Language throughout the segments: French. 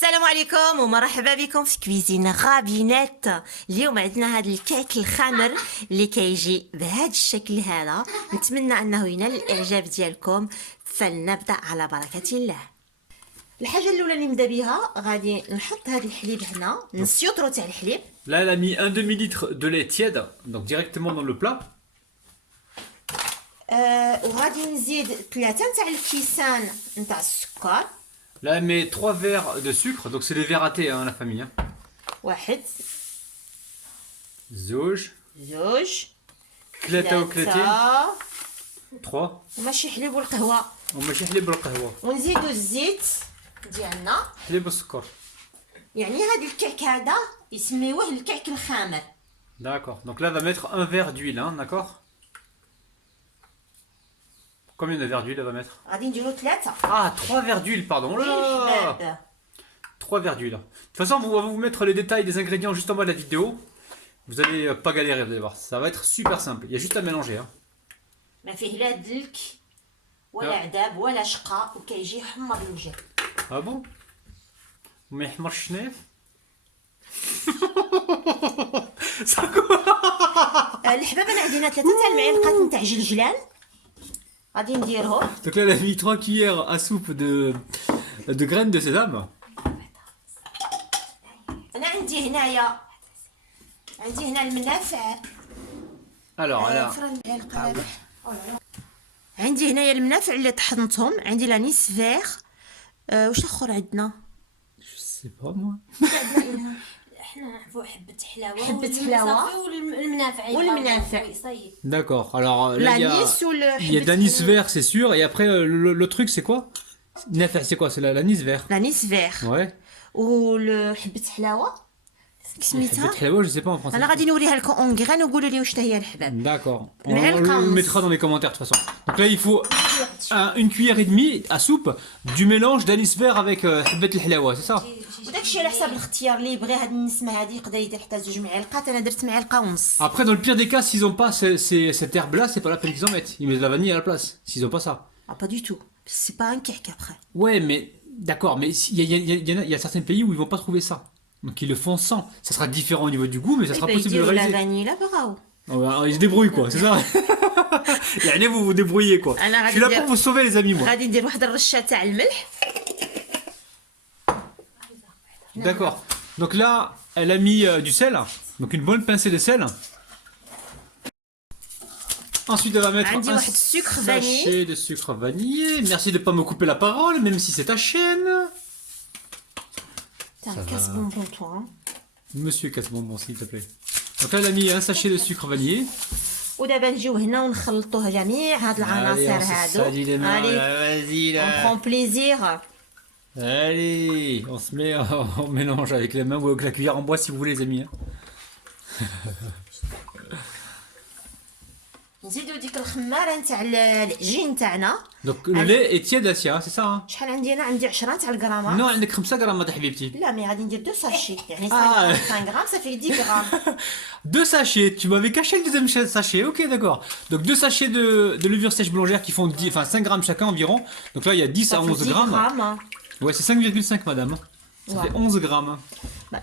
السلام عليكم ومرحبا بكم في كويزين غابينات. اليوم عندنا هذا الكيك الخمر اللي كيجي بهذا الشكل هذا. نتمنى انه ينال الاعجاب ديالكم، فلنبدا على بركه الله. الحاجه الاولى اللي نبدا بها غادي نحط هذا الحليب هنا، نص يوترو تاع الحليب. Là, elle a mis un demi-litre de lait tiède, donc directement dans le plat. وغادي نزيد 3 تاع الكيسان نتاع السكر. Là, elle met 3 verres de sucre, donc c'est des verres à thé, hein, la famille. Hein. واحد زوج زوج كلاتا وكلاتين 3 وماشي حليب والقهوه. وماشي حليب بالقهوة ونزيدو الزيت ديالنا. حليب والسكر. يعني هذا الكعك هذا يسميوه الكعك الخامر. D'accord, donc là, elle va mettre un verre d'huile, hein, d'accord. Combien de verres d'huile elle va mettre? غادي نديرو 3. Ah, 3 verres d'huile, pardon. Oh là là. الحباب 3 verres d'huile. De toute façon, on va vous mettre les détails des ingrédients juste en bas de la vidéo. Vous allez pas galérer, vous allez voir. Ça va être super simple. Il y a juste à mélanger. Hein. ما فيه لا دلك ولا عذاب ولا شقه وكيجي حمر الوجه. Ah bon? ما يحمرش شناف؟ الحباب انا عندنا 3 تاع المعالق نتاع جلجلان غادي نديرهم. Donc là, elle a mis 3 cuillères à soupe de graines de sésame. انا عندي هنايا هنا المنافع. Alors, elle a... فرن المعالق هذا. عندي هنايا المنافع اللي طحنتهم. عندي لانيس فيغ. واش الاخر عندنا؟ Je sais pas moi. احنا نعرفوا حبة حلاوة والمنافع. D'accord, alors là, il y a de l'anis vert, c'est sûr. Et après, le truc, c'est quoi? C'est quoi? C'est l'anis vert. l'anis vert. Ouais. والحبة حلاوة سميتها؟ Je sais pas en français. انا غادي نوريها لكم اون غران وقولوا لي واش هي الحباب. D'accord. On le mettra dans les commentaires de toute façon. Donc là, il faut une cuillère et demie à soupe du mélange d'anis vert avec حبة الحلاوة, c'est ça? وداك الشيء على حساب الاختيار. اللي يبغي هاد النسمه هادي يقدر يدير حتى 2 معالق. انا درت 1.5 معلقة. Après, dans le pire des cas, s'ils ont pas cette herbe là, c'est pas la peine qu'ils en mettent. Ils mettent de la vanille à la place. S'ils ont pas ça. Ah, pas du tout. C'est pas un cake après. Ouais, mais d'accord, mais il y a certains pays où ils vont pas trouver ça. Donc ils le font sans. Ça sera différent au niveau du goût, mais ça sera possible de le la réaliser. vanille là bravo. Ils se débrouillent quoi, c'est ça. يعني vous vous débrouillez quoi. Je suis là pour vous sauver les amis moi. غادي ندير واحد الرشه تاع الملح. D'accord. Donc là, elle a mis du sel, donc une bonne pincée de sel. Ensuite, elle va mettre عندي un واحد السكر فاني. sachet de sucre vanillé. Merci de pas me couper la parole, même si c'est ta chaîne. تاع كاس بونبون toi. Monsieur casse-bonbon, s'il te plaît. Donc là, elle a mis un sachet de sucre vanillé. ودابا نجيو هنا ونخلطوه جميع هاد العناصر هادو. Vas-y on là. prend plaisir. Allez, on se met, on mélange avec les mains ou avec la cuillère en bois si vous voulez les amis. Hein. نزيدو ديك الخماره نتاع العجين تاعنا. Donc le lait est tiède Asia, c'est ça hein? شحال عندي انا؟ عندي 10 تاع الغرامات. Non, عندك 5 غرامات حبيبتي. لا مي غادي ندير 2 ساشي يعني 5 غرام ça fait 10 غرام. 2 sachets, tu m'avais caché le deuxième sachet, ok d'accord. Donc 2 sachets de levure sèche boulangère qui font 5 grammes chacun environ. Donc là il y a 10 à 11 grammes. Ouais c'est 5,5 madame. Ça fait 11 grammes.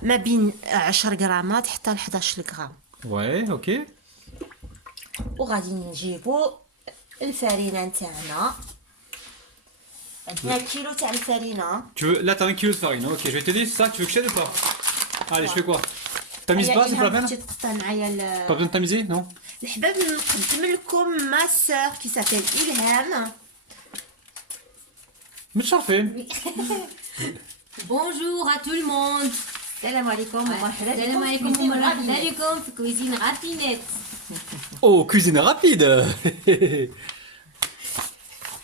ما بين 10 غرامات حتى ل 11 غرام. Ouais, ok. وغادي نجيبو الفرينه نتاعنا. عندنا كيلو تاع الفرينه. Tu veux, là t'as 1 kg de farine, ok je vais t'aider, c'est ça? Tu veux que je t'aide ou pas? Allez je fais quoi? Tamise pas, c'est pas la peine? تقطع معايا Pas besoin de tamiser, non? الحباب. نقدم لكم ما سور كي سابيل إلهام. متشرفين. Bonjour à tout le monde. السلام عليكم ومرحبا السلام عليكم ومرحبا بكم في كويزين غابينات. Oh, cuisine rapide.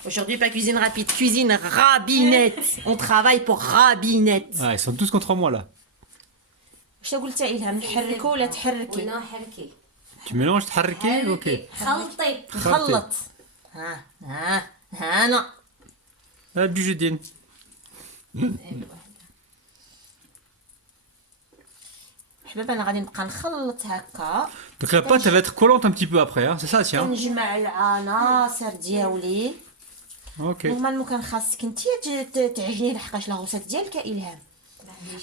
Aujourd'hui pas cuisine rapide, cuisine rabinette. On travaille pour rabinette. Ah, ils sont tous contre moi là. واش قلت إلهام؟ نحركو ولا تحركي؟ ولا حركي. Tu mélanges, تحركي, ok. خلطي. خلط. ها هانا. Ah, du judine. حباب انا غادي نبقى نخلط هكا. Donc la pâte elle va être collante un petit peu après, hein, c'est ça tiens. نجمع العناصر ديالي. Ok. نورمالمون كان خاصك انت تعجني لحقاش لاغوصات ديالك إلهام.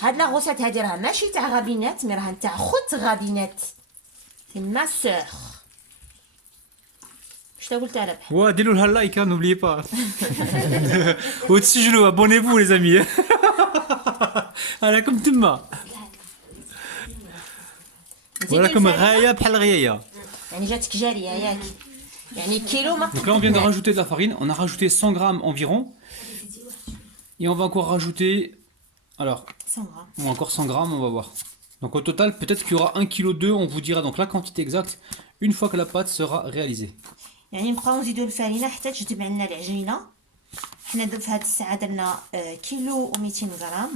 هاد لا غوسات هادي راه ماشي تاع غابينات مي راه تاع خوت غابينات سي ما سور واش قلت ربح Ouais, dis-le le like, hein, n'oubliez pas. Au-dessus genou, abonnez-vous les amis. Voilà comme Timma. Voilà comme Raya bhal Raya. يعني جاتك جاريه ياك يعني كيلو ما Donc là, on vient de rajouter de la farine. On a rajouté 100 grammes environ. Et on va encore rajouter. Alors, 100 غرام bon, encore 100 grammes, on va voir. Donc au total, peut-être qu'il y aura 1,2 kg. On vous dira donc la quantité exacte une fois que la pâte sera réalisée. يعني نبقاو نزيدو الفرينه حتى تجتمع لنا العجينه حنا في هاد الساعه درنا كيلو و200 غرام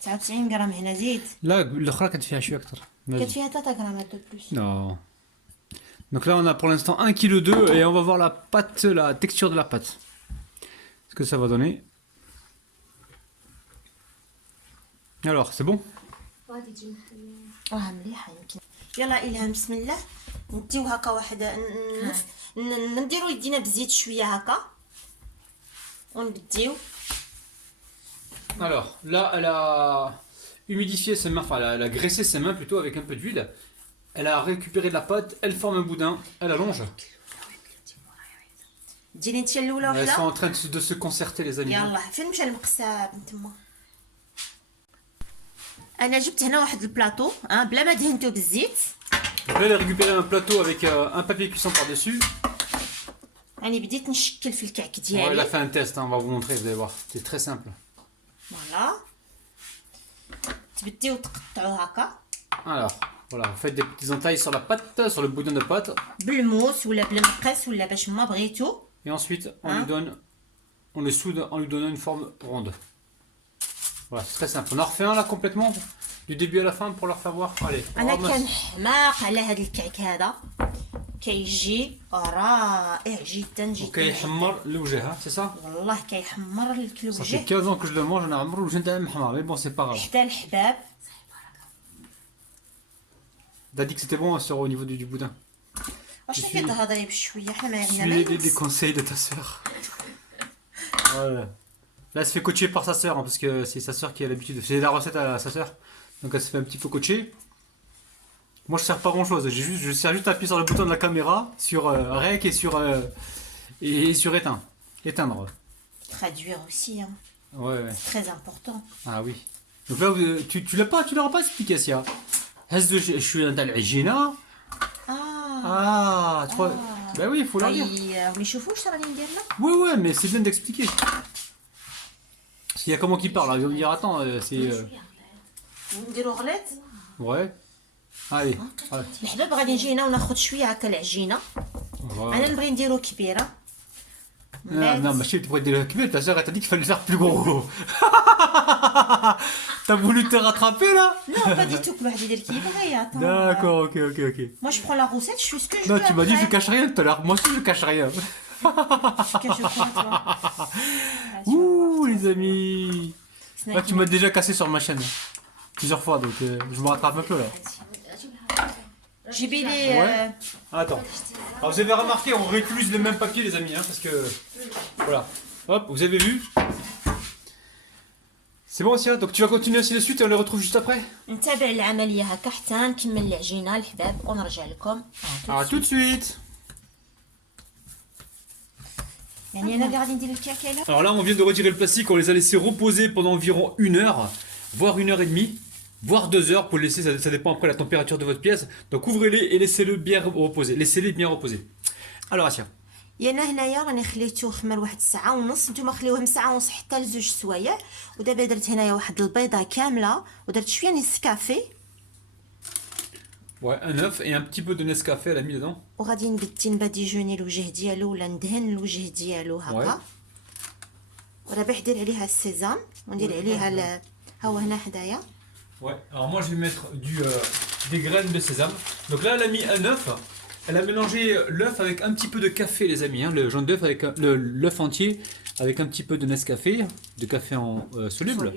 99 غرام هنا زيد Là, l'autre كانت فيها شويه اكثر. كانت فيها 3 غرامات دو بلوس Non. Donc là, on a pour l'instant 1,2 kg et on va voir la pâte, la texture de la pâte. Ce que ça va donner. Alors, c'est bon? غادي تجي محليه. راه مليحه يمكن يلا الهام بسم الله نديو هكا واحد نديرو يدينا بالزيت شويه هكا ونبديو Alors, là, elle a humidifié ses mains, enfin, elle a graissé ses mains plutôt avec un peu d'huile. Elle a récupéré de la pâte, elle forme un boudin, elle allonge. ديري انت الاولى Elles sont وحده en train de se concerter, les amis. يلا فين مشى المقساب نتوما انا جبت هنا واحد البلاطو بلا ما دهنتو بالزيت Donc là, elle a récupéré un plateau avec un papier cuisson par-dessus. يعني بديت نشكل في الكعك Ouais, elle a ديالي fait un test, hein, on va vous montrer, vous allez voir. C'est très simple. فوالا تبديو تقطعو هكا Alors, voilà, vous faites des petites entailles sur la pâte, sur le boudin de pâte. بالموس ولا بالمقص ولا باش ما بغيتو Et ensuite, on Hein? lui donne, on le soude en lui donnant une forme ronde. Voilà, c'est très simple. On en refait un là complètement, du début à la fin pour leur faire voir. Allez. انا on ramasse. كان حماق على هذا الكعك هذا كيجي رائع جدا Ok, جدا hamar le wajha, c'est ça? والله كيحمر لك Ça fait الوجه 15 ans que je le mange, on a hamar le wajha hamar, mais bon, c'est pas grave. حتى الحباب T'as dit que c'était bon au niveau du boudin. واش Je تبي suis- تهضري بشويه حنا ما عندنا Suis ما les conseils de ta soeur. Voilà. Là, elle se fait coacher par sa soeur, parce que c'est sa soeur qui a l'habitude. C'est la recette à sa soeur. Donc elle se fait un petit peu coacher. Moi, je sers pas grand chose. Je sers juste à appuyer sur le bouton de la caméra, sur rec et sur éteindre. Éteindre. traduire aussi hein. Ouais, ouais. C'est très important Ah oui. Donc là, tu l'as pas, tu l'auras pas expliqué, Sia. هز شويه نتاع العجينه tu crois bah oui il faut leur dire ما يشوفوش اش راني ندير لك ouais ouais mais c'est bien d'expliquer s'il y a comment qui parle là, ils vont me dire attends c'est نديرو غليظ ouais allez الحباب غادي نجي هنا وناخذ شويه هكا العجينه انا نبغي نديرو كبيره non ماشي تبغي ديرها كبير ta sœur elle t'a dit qu'il fallait faire plus gros t'as voulu te rattraper là non pas du tout واحد يدير كيما هي attends d'accord ok moi je prends la recette je fais ce que je non veux tu m'as dit je après. cache rien tout à l'heure moi aussi je cache rien Que je crois, toi. ouh les amis Snack là tu m'as déjà cassé sur ma chaîne plusieurs fois donc je me rattrape un peu là جيبي لي Ouais. Attends. Alors vous avez remarqué, on réutilise les mêmes papiers les amis, hein, parce que... Voilà. Hop, vous avez vu. C'est bon Sia, donc tu vas continuer ainsi de suite et on les retrouve juste après. نتابع العمليه هكا حتى نكمل العجينه الحباب ونرجع لكم À tout de suite. يعني انا اللي غادي ندير الكعكه لا Alors là on vient de retirer le plastique, on les a laissés reposer pendant environ 1 heure, voire 1 heure et demie, voire 2 heures pour laisser, ça dépend après la température de votre pièce. Donc ouvrez-les et laissez-le bien reposer, laissez-les bien reposer. Alors Asia. انا هنايا راني خليته خمر واحد الساعه ونص نتوما خليوهم ساعه ونص حتى لزوج سوايع ودابا درت هنايا واحد البيضه كامله ودرت شويه نسكافي Ouais, un œuf et un petit peu de Nescafé elle a mis dedans. وغادي نبدي نباديجوني الوجه ديالو ولا ندهن الوجه ديالو هكا ورابح ندير عليها السيزام وندير عليها ها هو هنا حدايا Ouais, alors moi je vais mettre des graines de sésame. Donc là elle a mis un œuf. Elle a mélangé l'œuf avec un petit peu de café les amis. Hein, le jaune d'œuf avec l'œuf entier avec un petit peu de Nescafé, de café en soluble.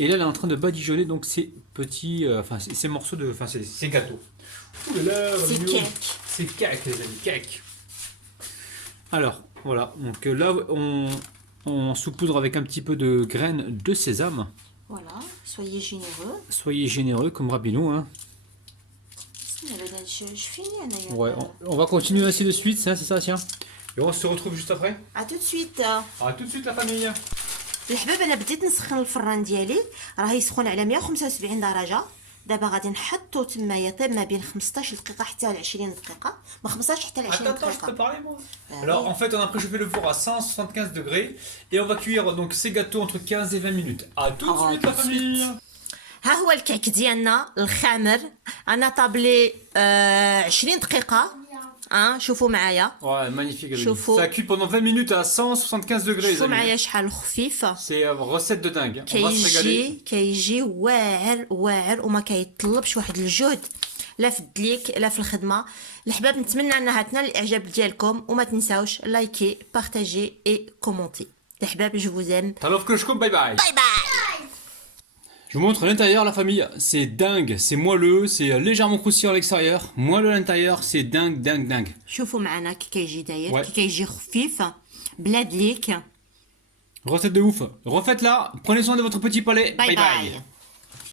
Et là elle est en train de badigeonner donc ces petits, enfin ces morceaux de, enfin ces gâteaux. Ouh là là, C'est Ramiro. cake. C'est cake les amis, cake. Alors voilà, donc là on saupoudre avec un petit peu de graines de sésame. Voilà, soyez généreux. Soyez généreux comme Rabinou, hein. Je finis, Anaya. Ouais, on va continuer ainsi de suite, ça, c'est ça, tiens. Et on se retrouve juste après. À tout de suite. À tout de suite la famille. الحباب انا بديت نسخن الفران ديالي راه يسخن على 175 درجه. دابا غادي نحطو تما يطيب ما بين 15 دقيقه حتى ل 20 دقيقه، من 15 حتى ل 20 Attends, je peux دقيقه. parler moi. Alors en fait on a préchauffé le four à 175 degrés et on va cuire donc ces gâteaux entre 15 et 20 minutes. À tout de suite la famille. ها هو الكيك ديالنا الخامر، انا طابلي 20 دقيقه. شوفوا معايا. Ouais, magnifique. Chauffe-eau. Ça cuit pendant 20 minutes à 175 degrés les شوفوا amis. معايا شحال خفيف. C'est recette de dingue. On va se régaler. كيجي واعر واعر وما كيطلبش واحد الجهد لا في الدليك لا في الخدمه. الحباب نتمنى انها تنال الاعجاب ديالكم وما تنساوش لايكي بارطاجي اي كومونتي. الحباب جو vous aime. Talov que je coupe, bye bye. باي باي. Je vous montre l'intérieur la famille. C'est dingue, c'est moelleux, c'est légèrement croustillant à l'extérieur. Moelleux à l'intérieur, c'est dingue, dingue, dingue. شوفوا معنا كي كيجي داير Ouais. كي كيجي خفيف بلا دليك. Recette de ouf. Refaites-la. Prenez soin de votre petit palais. باي باي.